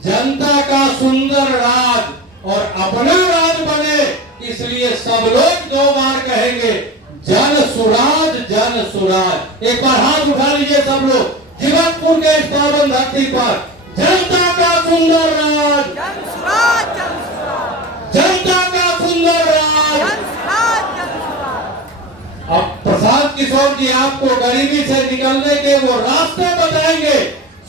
जनता का सुंदर राज और अपना राज बने, इसलिए सब लोग 2 बार कहेंगे जन सुराज जन सुराज। एक बार हाथ उठा लीजिए सब लोग जीवनपुर के इस पावन धरती पर, जनता का सुंदर राज, जन सुराज जन सुराज, जनता का सुंदर राज। जन सुराज जन सुराज। अब प्रसाद किशोर जी आपको गरीबी से निकलने के वो रास्ते बताएंगे,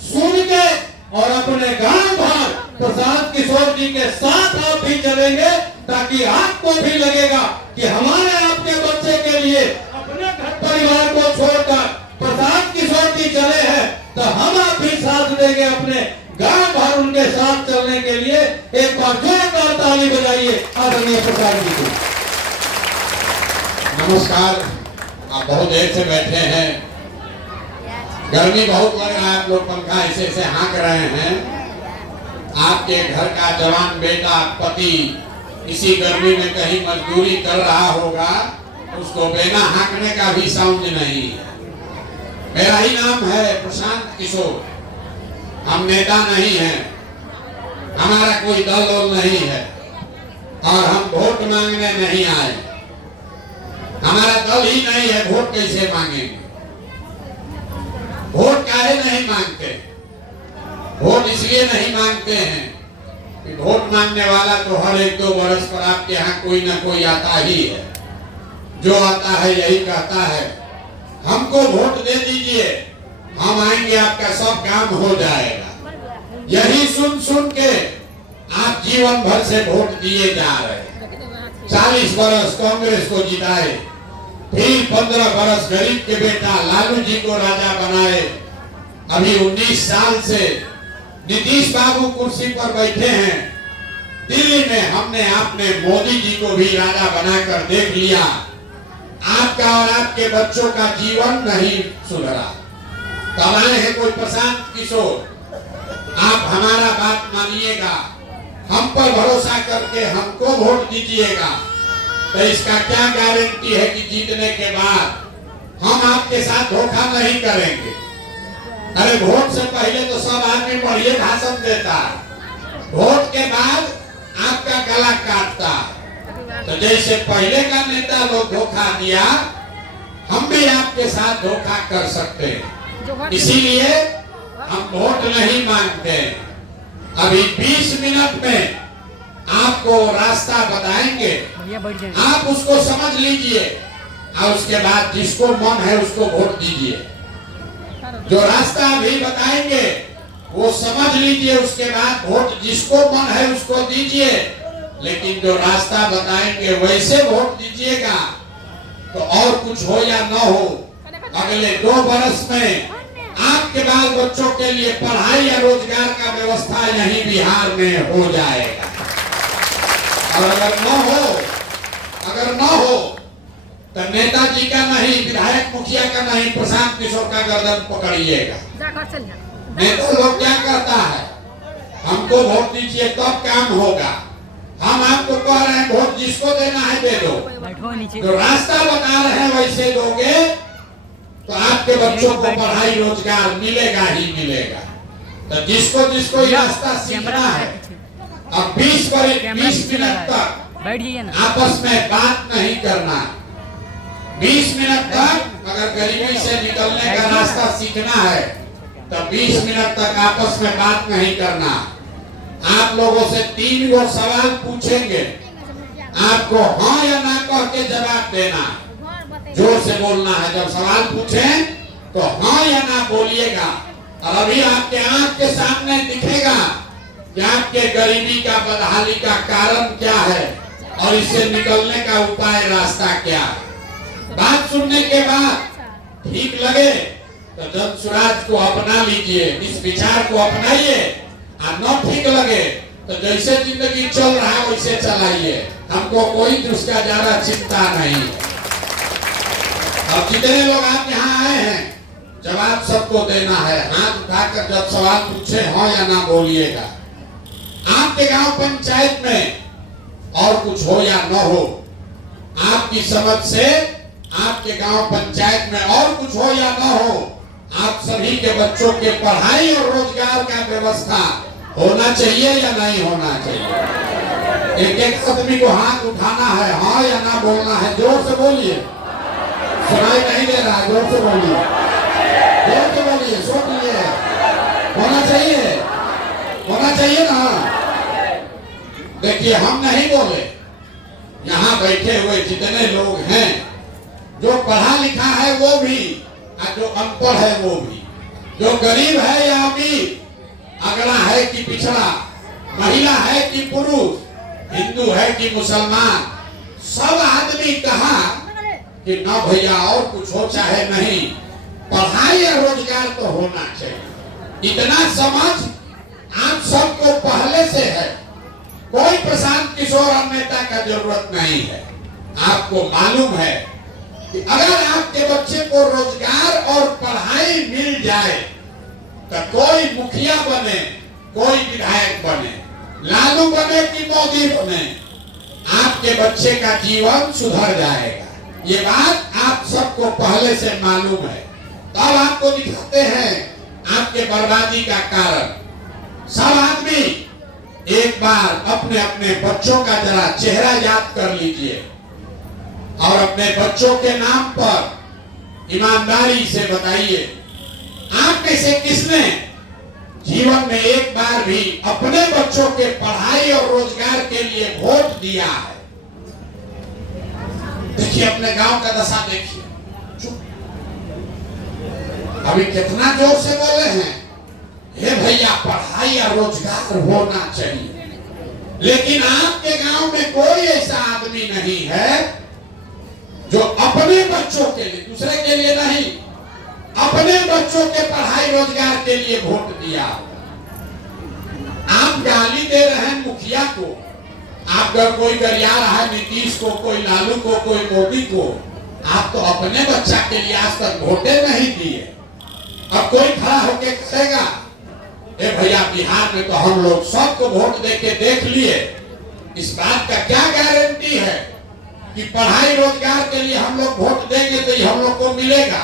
सुन के और अपने गांव भर प्रसाद किशोर जी के साथ आप भी चलेंगे, ताकि आपको भी लगेगा कि हमारे आपके बच्चे के लिए अपने घर परिवार को छोड़कर प्रसाद किशोर जी चले हैं, तो हम आप भी साथ देंगे अपने गांव भर उनके साथ चलने के लिए। एक बार जोरदार ताली बजाइए आदरणीय प्रसाद जी को। नमस्कार। आप बहुत देर से बैठे हैं, गर्मी बहुत लग रहा है, आप लोग पंखा ऐसे ऐसे हाँक रहे हैं। आपके घर का जवान बेटा पति इसी गर्मी में कहीं मजदूरी कर रहा होगा, उसको बिना हाँकने का भी साउंड नहीं है। मेरा ही नाम है प्रशांत किशोर, हम नेता नहीं हैं, हमारा कोई दल वल नहीं है और हम वोट मांगने नहीं आए। हमारा दल ही नहीं है, वोट कैसे मांगेंगे? वोट काहे नहीं मांगते? वोट इसलिए नहीं मांगते हैं कि वोट मांगने वाला तो हर 1-2 वर्ष पर आपके यहाँ कोई ना कोई आता ही है, जो आता है यही कहता है हमको वोट दे दीजिए, हम आएंगे, आपका सब काम हो जाएगा। यही सुन सुन के आप जीवन भर से वोट दिए जा रहे हैं। 40 वर्ष कांग्रेस को जिताए, फिर 15 वर्ष गरीब के बेटा लालू जी को राजा बनाए, अभी 19 साल से नीतीश बाबू कुर्सी पर बैठे हैं। दिल्ली में हमने आपने मोदी जी को भी राजा बनाकर देख लिया। आपका और आपके बच्चों का जीवन नहीं सुधरा। तब आए हैं कोई प्रशांत किशोर, आप हमारा बात मानिएगा, हम पर भरोसा करके हमको वोट दीजिएगा, तो इसका क्या गारंटी है कि जीतने के बाद हम आपके साथ धोखा नहीं करेंगे? अरे वोट से पहले तो सब आदमी बढ़िया भाषण देता है, वोट के बाद आपका गला काटता है। तो जैसे पहले का नेता लोग धोखा दिया, हम भी आपके साथ धोखा कर सकते हैं, इसीलिए हम वोट नहीं मांगते। अभी 20 मिनट में आपको रास्ता बताएंगे, आप उसको समझ लीजिए और उसके बाद जिसको मन है उसको वोट दीजिए। जो रास्ता अभी बताएंगे वो समझ लीजिए, उसके बाद वोट जिसको मन है उसको दीजिए, लेकिन जो रास्ता बताएंगे वैसे वोट दीजिएगा। तो और कुछ हो या न हो, अगले 2 वर्ष में आपके बाल बच्चों के लिए पढ़ाई या रोजगार का व्यवस्था यहीं बिहार में हो जाएगा। और अगर न हो तो नेताजी का नहीं, विधायक मुखिया का नहीं, प्रशांत किशोर का गर्दन पकड़िएगा। नेता लोग क्या करता है, हमको वोट दीजिए तब काम होगा। हम आपको कह रहे हैं वोट जिसको देना है दे दो, जो रास्ता बता रहे हैं वैसे दोगे तो आपके बच्चों को पढ़ाई रोजगार मिलेगा ही मिलेगा। तो जिसको जिसको ये रास्ता सीखना है, अब 20 मिनट तक आपस में बात नहीं करना। 20 मिनट तक अगर गरीबी से निकलने का रास्ता सीखना है तो 20 मिनट तक आपस में बात नहीं करना। आप लोगों से 3 गो सवाल पूछेंगे, आपको हाँ या ना कह के जवाब देना, जोर से बोलना है। जब सवाल पूछें तो हाँ या ना बोलिएगा। और अभी आपके आंख के सामने दिखेगा कि आपके गरीबी का, बदहाली का कारण क्या है और इससे निकलने का उपाय, रास्ता क्या है। बात सुनने के बाद ठीक लगे तो जन सुराज को अपना लीजिए, इस विचार को अपनाइए। और न ठीक लगे तो जैसे जिंदगी चल रहा है वैसे चलाइए, हमको कोई उसका ज्यादा चिंता नहीं। अब जितने लोग आप यहाँ आए हैं जवाब सबको देना है। हाथ उठाकर जब सवाल पूछे हाँ या ना बोलिएगा। आपके गांव पंचायत में और कुछ हो या न हो, आपकी समझ से आपके गांव पंचायत में और कुछ हो या न हो, आप सभी के बच्चों के पढ़ाई और रोजगार का व्यवस्था होना चाहिए या नहीं होना चाहिए? एक एक आदमी को हाथ उठाना है, हाँ या ना बोलना है। जोर से बोलिए, सुनाई नहीं दे रहा, जोर से बोलिए, जोर से बोलिए, सुन लिए। होना चाहिए, होना चाहिए ना। देखिए हम नहीं बोले, यहाँ बैठे हुए जितने लोग हैं, जो पढ़ा लिखा है वो भी और जो अनपढ़ है वो भी, जो गरीब है या अमीर, अगड़ा है कि पिछड़ा, महिला है कि पुरुष, हिंदू है कि मुसलमान, सब आदमी कहा कि ना भैया और कुछ हो चाहे नहीं, पढ़ाई या रोजगार तो होना चाहिए। इतना समझ आप सबको पहले से है, कोई प्रशांत किशोर और नेता का जरूरत नहीं है। आपको मालूम है कि अगर आपके बच्चे को रोजगार और पढ़ाई मिल जाए तो कोई मुखिया बने, कोई विधायक बने, लालू बने कि मोदी बने, आपके बच्चे का जीवन सुधर जाएगा। ये बात आप सबको पहले से मालूम है। तब आपको दिखाते हैं आपके बर्बादी का कारण। सब आदमी एक बार अपने अपने बच्चों का जरा चेहरा याद कर लीजिए और अपने बच्चों के नाम पर ईमानदारी से बताइए, आप में से किसने जीवन में एक बार भी अपने बच्चों के पढ़ाई और रोजगार के लिए वोट दिया है? देखिए अपने गांव का दशा देखिए। अभी कितना जोर से बोले हैं, हे भैया पढ़ाई और रोजगार होना चाहिए, लेकिन आपके गांव में कोई ऐसा आदमी नहीं है जो अपने बच्चों के लिए, दूसरे के लिए नहीं, अपने बच्चों के पढ़ाई रोजगार के लिए वोट दिया। आप गाली दे रहे हैं मुखिया को, आप अगर कोई गरिया रहा है नीतीश को, कोई लालू को, कोई मोदी को, आप तो अपने बच्चा के लिए आज तक वोटे नहीं दिए। अब कोई खड़ा होके कहेगा ए भैया बिहार में तो हम लोग सबको वोट देके देख लिए, इस बात का क्या गारंटी है कि पढ़ाई रोजगार के लिए हम लोग वोट देंगे तो ये हम लोग को मिलेगा?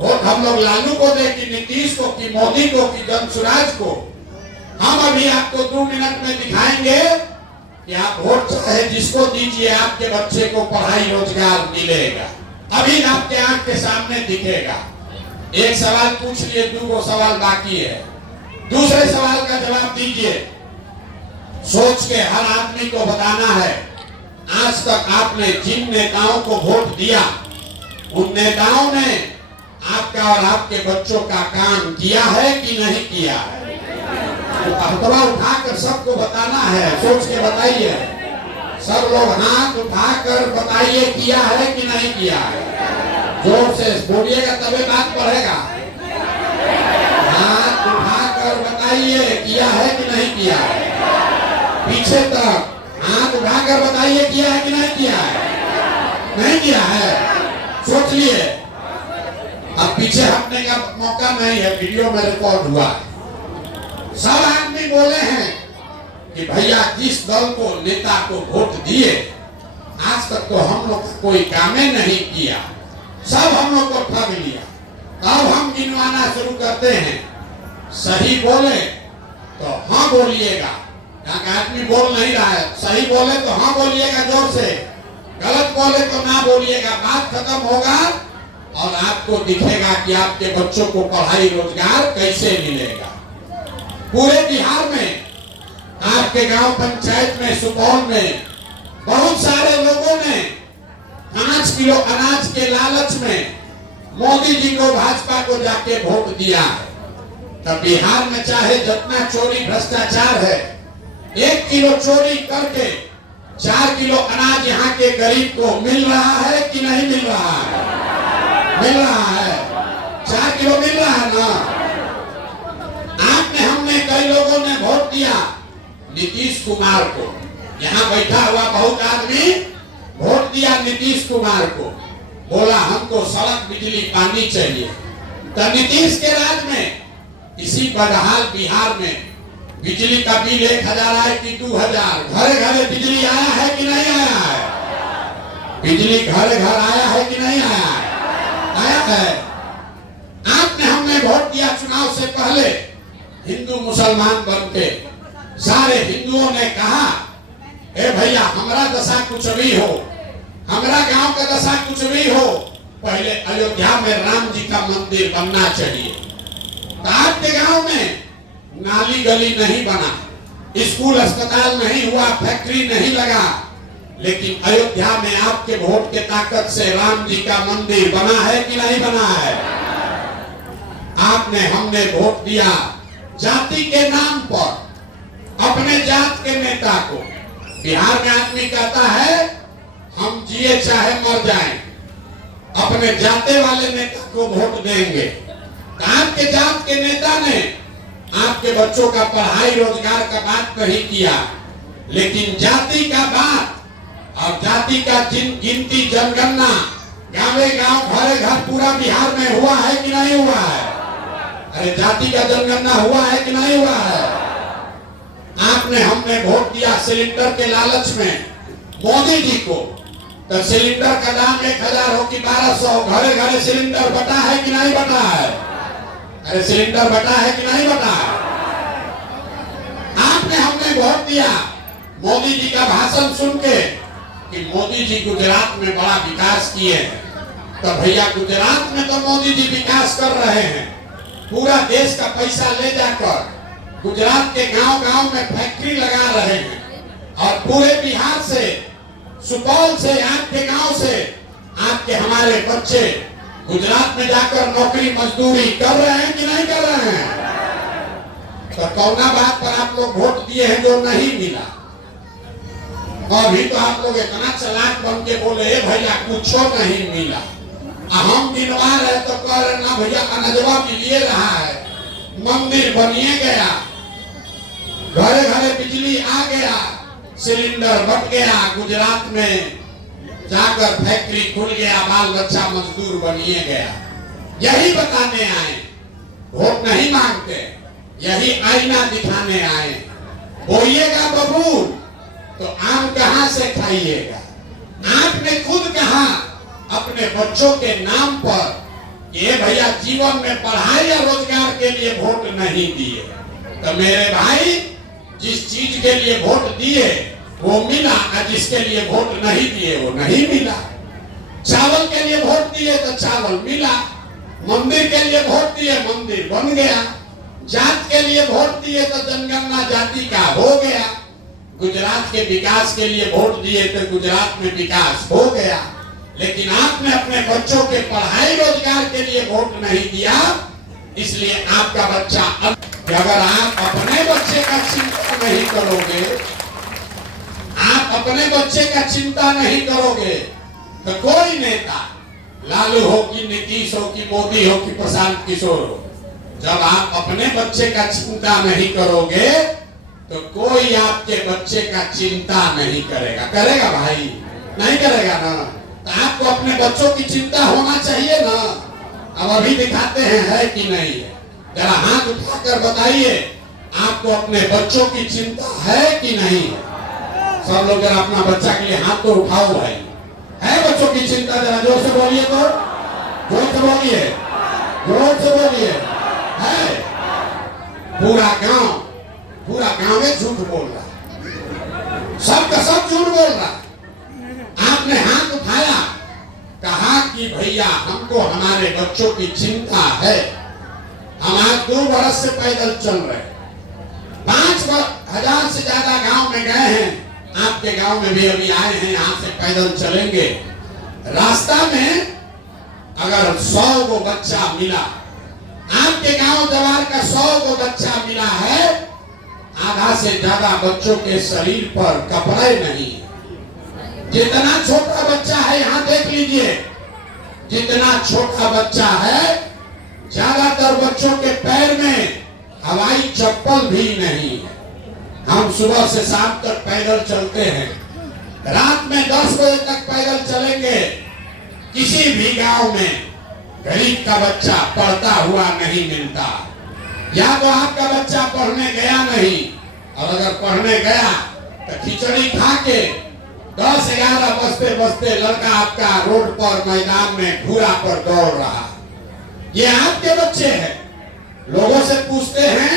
वोट हम लोग लालू को दे कि नीतीश को कि मोदी को कि जनसुराज को? हम अभी आपको 2 मिनट में दिखाएंगे कि आप वोट चाहे जिसको दीजिए, आपके बच्चे को पढ़ाई रोजगार मिलेगा। अभी आपके आंख के सामने दिखेगा। एक सवाल पूछ लिए, 2 सवाल बाकी है, दूसरे सवाल का जवाब दीजिए। सोच के हर आदमी को बताना है, आज तक आपने जिन नेताओं को वोट दिया, उन नेताओं ने आपका और आपके बच्चों का काम किया है कि नहीं किया है? तो हथवा उठाकर सबको बताना है। सोच के बताइए, सब लोग हाथ उठाकर बताइए किया है कि नहीं किया है। जोर से बोलिएगा तभी बात बढ़ेगा। हाथ उठाकर बताइए किया है कि नहीं किया है। पीछे तक हाथ उठाकर बताइए किया है कि नहीं किया है। नहीं किया है, सोच लिए। अब पीछे हटने का मौका नहीं है, वीडियो में रिकॉर्ड हुआ है। सब आदमी बोले हैं कि भैया जिस दल को, नेता को वोट दिए, आज तक तो हम लोग कोई कामे नहीं किया, सब हम लोग को ठग लिया। तब हम गिनवाना शुरू करते हैं। सही बोले तो हाँ बोलिएगा, यहाँ का आदमी बोल नहीं रहा है। सही बोले तो हाँ बोलिएगा जोर से, गलत बोले तो ना बोलिएगा। बात खत्म होगा और आपको दिखेगा कि आपके बच्चों को पढ़ाई रोजगार कैसे मिलेगा। पूरे बिहार में, आपके गांव पंचायत में, सुपौल में बहुत सारे लोगों ने 5 किलो अनाज के लालच में मोदी जी को, भाजपा को जाके वोट दिया है। तब बिहार में चाहे जितना चोरी भ्रष्टाचार है, 1 किलो चोरी करके 4 किलो अनाज यहाँ के गरीब को मिल रहा है कि नहीं मिल रहा है? मिल रहा है, 4 किलो मिल रहा है ना। आपने, हमने, कई लोगों ने वोट दिया नीतीश कुमार को। यहाँ बैठा हुआ बहुत आदमी वोट दिया नीतीश कुमार को, बोला हमको सड़क, बिजली, पानी चाहिए। तो नीतीश के राज में इसी बदहाल बिहार में बिजली का बिल 1000 आए कि 2000, घरे घरे बिजली आया है कि नहीं आया है? बिजली घरे घर आया है कि नहीं आया है? आया है। आपने, हमने वोट दिया चुनाव से पहले हिंदू मुसलमान बन के। सारे हिंदुओं ने कहा, ए भैया हमारा दशा कुछ भी हो, हमारा गांव का दशा कुछ भी हो, पहले अयोध्या में राम जी का मंदिर बनना चाहिए। तो आपके गांव में नाली गली नहीं बना, स्कूल अस्पताल नहीं हुआ, फैक्ट्री नहीं लगा, लेकिन अयोध्या में आपके वोट के ताकत से राम जी का मंदिर बना है कि नहीं बना है? आपने हमने वोट दिया जाति के नाम पर अपने जात के नेता को। बिहार में आदमी कहता है हम जिए चाहे मर जाएं, अपने जाते वाले नेता को वोट देंगे। आपके जात के नेता ने आपके बच्चों का पढ़ाई रोजगार का बात नहीं किया, लेकिन जाति का बात और जाति का गिनती जनगणना गाँवे गांव घरे घर पूरा बिहार में हुआ है कि नहीं हुआ है? अरे जाति का जनगणना हुआ है कि नहीं हुआ है? आपने हमने वोट दिया सिलेंडर के लालच में मोदी जी को, तो सिलेंडर का दाम 1000 हो कि 1200, घरे घरे सिलेंडर बटा है कि नहीं बटा है? अरे सिलेंडर बटा है कि नहीं बटा है? आपने हमने वोट दिया मोदी जी का भाषण सुन के कि मोदी जी गुजरात में बड़ा विकास किए हैं। तो भैया गुजरात में तो मोदी जी विकास कर रहे हैं, पूरा देश का पैसा ले जाकर गुजरात के गांव गांव में फैक्ट्री लगा रहे हैं, और पूरे बिहार से, सुपौल से, आपके गांव से आपके हमारे बच्चे गुजरात में जाकर नौकरी मजदूरी कर रहे हैं कि नहीं कर रहे हैं? तो कौना बात पर आप लोग वोट दिए हैं जो नहीं मिला? अभी तो आप लोग इतना चालाक बन के बोले भैया कुछ नहीं मिला, हम गिनवा रहे तो कह रहे ना भैया अनजवा मिलिए रहा है, मंदिर बनिए गया, घरे घरे बिजली आ गया, सिलेंडर बट गया, गुजरात में जाकर फैक्ट्री खुल गया, बाल बच्चा मजदूर बनिए गया। यही बताने आए, वोट नहीं मांगते, यही आईना दिखाने आए। बोइएगा बबूल तो आम कहां से खाइएगा? आपने खुद कहा अपने बच्चों के नाम पर ये भैया जीवन में पढ़ाई या रोजगार के लिए वोट नहीं दिए। तो मेरे भाई जिस चीज के लिए वोट दिए वो मिला, और जिसके लिए वोट नहीं दिए वो नहीं मिला। चावल के लिए वोट दिए तो चावल मिला, मंदिर के लिए वोट दिए मंदिर बन गया, जात के लिए वोट दिए तो जनगणना जाति का हो गया, गुजरात के विकास के लिए वोट दिए तो गुजरात में विकास हो गया। लेकिन आपने अपने बच्चों के पढ़ाई रोजगार के लिए वोट नहीं दिया, इसलिए आपका बच्चा अगर आप अपने बच्चे का चिंता नहीं करोगे, आप अपने बच्चे का चिंता नहीं करोगे, तो कोई नेता लालू हो कि नीतीश हो कि मोदी हो कि प्रशांत किशोर हो, जब आप अपने बच्चे का चिंता नहीं करोगे तो कोई आपके बच्चे का चिंता नहीं करेगा। करेगा भाई? नहीं करेगा ना। तो आपको अपने बच्चों की चिंता होना चाहिए ना। अब अभी दिखाते हैं है कि नहीं है? जरा हाथ उठाकर बताइए, आपको अपने बच्चों की चिंता है कि नहीं है? सब लोग जरा अपना बच्चा के लिए हाथ तो उठाओ भाई। है बच्चों की चिंता? जरा जोर से बोलिए, तो जोर से बोलिए, जोर से बोलिए। है पूरा गांव में झूठ बोल रहा, सब का सब झूठ बोल रहा। आपने हाथ उठाया, कहा कि भैया हमको हमारे बच्चों की चिंता है। हम आज 2 बरस से पैदल चल रहे, 5,000 से ज्यादा गांव में गए हैं। आपके गांव में भी अभी आए हैं, यहाँ से पैदल चलेंगे। रास्ता में अगर 100 को बच्चा मिला, आपके गांव जवार का 100 को बच्चा मिला है, आधा से ज्यादा बच्चों के शरीर पर कपड़े नहीं। जितना छोटा बच्चा है, यहाँ देख लीजिए, जितना छोटा बच्चा है, ज्यादातर बच्चों के पैर में हवाई चप्पल भी नहीं है। हम सुबह से शाम तक पैदल चलते हैं, रात में 10 बजे तक पैदल चलेंगे। किसी भी गांव में गरीब का बच्चा पढ़ता हुआ नहीं मिलता। या तो आपका बच्चा पढ़ने गया नहीं, और अगर पढ़ने गया तो खिचड़ी खा के 10-11 बजते बजते लड़का आपका रोड पर मैदान में घूरा पर दौड़ रहा। ये आपके बच्चे हैं। लोगों से पूछते हैं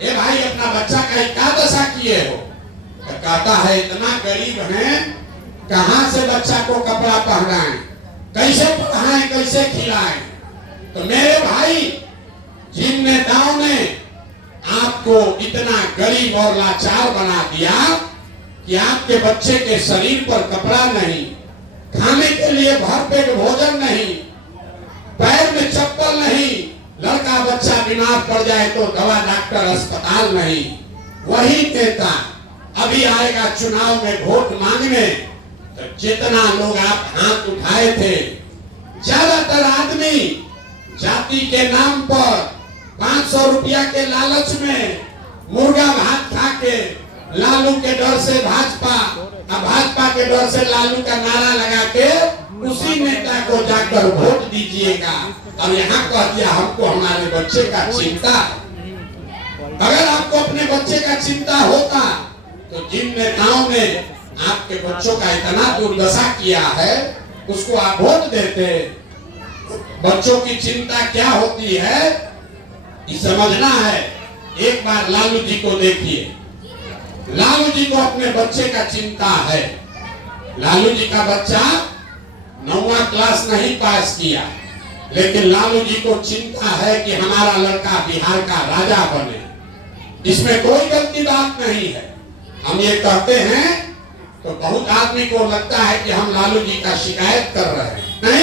ए भाई अपना बच्चा का क्या दशा किए हो? तो कहता है इतना गरीब हैं, कहां से बच्चा को कपड़ा पहनाएं, कैसे पढ़ाएं, कैसे खिलाएं? तो मेरे भाई, जिन नेताओं ने आपको इतना गरीब और लाचार बना दिया कि आपके बच्चे के शरीर पर कपड़ा नहीं, खाने के लिए भरपेट भोजन नहीं, पैर में चप्पल नहीं, लड़का बच्चा बीमार पड़ जाए तो दवा डॉक्टर अस्पताल नहीं, वही नेता अभी आएगा चुनाव में वोट मांगने। तो जितना लोग आप हाथ उठाए थे, ज्यादातर आदमी जाति के नाम पर 500 रुपया के लालच में मुर्गा भात खा के लालू के डर से भाजपा, भाजपा के डर से लालू का नारा लगा के उसी नेता को जाकर वोट दीजिएगा। और यहाँ कह दिया हमको हमारे बच्चे का चिंता। अगर आपको अपने बच्चे का चिंता होता तो जिन नेताओं ने आपके बच्चों का इतना दुर्दशा किया है उसको आप वोट देते। बच्चों की चिंता क्या होती है ये समझना है। एक बार लालू जी को देखिए, लालू जी को अपने बच्चे का चिंता है। लालू जी का बच्चा 9वां क्लास नहीं पास किया, लेकिन लालू जी को चिंता है कि हमारा लड़का बिहार का राजा बने। इसमें कोई गलती बात नहीं है। हम ये कहते हैं तो बहुत आदमी को लगता है कि हम लालू जी का शिकायत कर रहे हैं। नहीं।